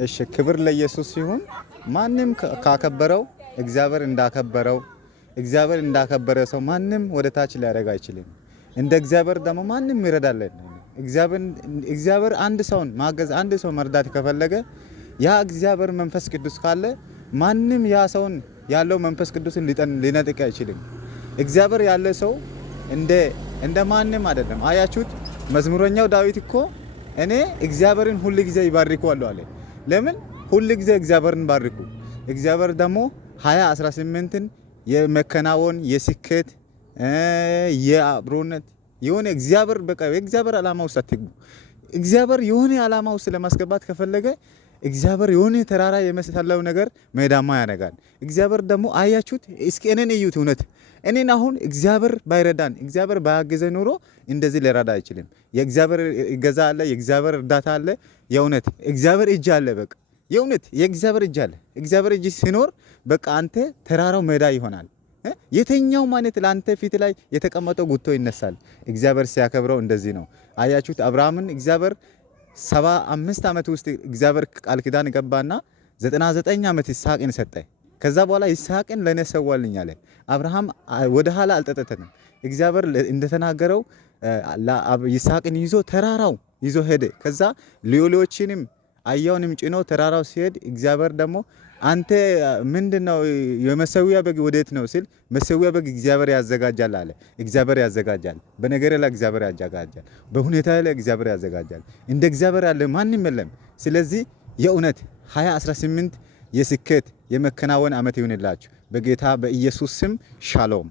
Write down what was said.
እሺ ክብር ለኢየሱስ ሲሆን ማንም ካከበረው እግዚአብሔር እንዳከበረ ሰው ማንም ወደ ታች ሊያደርግ አይችልም። እንደ እግዚአብሔር ደግሞ ማንም ይረዳል። እግዚአብሔር አንድ ሰውን ማገዝ አንድ ሰው መርዳት ከፈለገ ያ እግዚአብሔር መንፈስ ቅዱስ ካለ ማንም ያ ሰውን ያለው መንፈስ ቅዱስን ሊነጥቅ አይችልም። እግዚአብሔር ያለ ሰው እንደ ማንም አይደለም። አያችሁት? መዝሙረኛው ዳዊት እኮ እኔ እግዚአብሔርን ሁሉ ጊዜ ይባርካለሁ አለ። ለምን? ሁሉ ጊዜ እግዚአብሔርን ባርኩ። እግዚአብሔር ደግሞ 2018ን የመከናወን የስኬት የአብሮነት የሆነ እግዚአብሔር በቃ የእግዚአብሔር ዓላማ ውስጥ አትግቡ። እግዚአብሔር የሆነ ዓላማ ውስጥ ለማስገባት ከፈለገ እግዚአብሔር የሆነ ተራራ የመሰለው ነገር ሜዳማ ያደርጋል። እግዚአብሔር ደግሞ አያችሁት? እስኪ እኔን እዩት። እውነት እኔን አሁን እግዚአብሔር ባይረዳን እግዚአብሔር ባያገዘ ኑሮ እንደዚህ ሊረዳ አይችልም። የእግዚአብሔር እገዛ አለ፣ የእግዚአብሔር እርዳታ አለ። የእውነት እግዚአብሔር እጅ አለ። በቃ የእውነት የእግዚአብሔር እጅ አለ። እግዚአብሔር እጅ ሲኖር በቃ አንተ ተራራው ሜዳ ይሆናል። የተኛው ማለት ለአንተ ፊት ላይ የተቀመጠው ጉቶ ይነሳል። እግዚአብሔር ሲያከብረው እንደዚህ ነው። አያችሁት? አብርሃምን እግዚአብሔር 75 ዓመት ውስጥ እግዚአብሔር ቃል ኪዳን ገባና 99 ዓመት ይስሐቅን ሰጠ። ከዛ በኋላ ይስሐቅን ለኔ ሰዋልኝ አለ። አብርሃም ወደ ኋላ አልተጠተንም። እግዚአብሔር እንደተናገረው ይስሐቅን ይዞ ተራራው ይዞ ሄደ። ከዛ ሎሌዎችንም አህያውንም ጭኖ ተራራው ሲሄድ እግዚአብሔር ደግሞ አንተ ምንድነው የመሰዊያ በግ ወዴት ነው ሲል መሰዊያ በግ እግዚአብሔር ያዘጋጃል አለ። እግዚአብሔር ያዘጋጃል። በነገር ላይ እግዚአብሔር ያዘጋጃል። በሁኔታ ላይ እግዚአብሔር ያዘጋጃል። እንደ እግዚአብሔር ያለ ማንም የለም። ስለዚህ የእውነት 2018 የስኬት የመከናወን ዓመት ይሁንላችሁ። በጌታ በኢየሱስ ስም ሻሎም።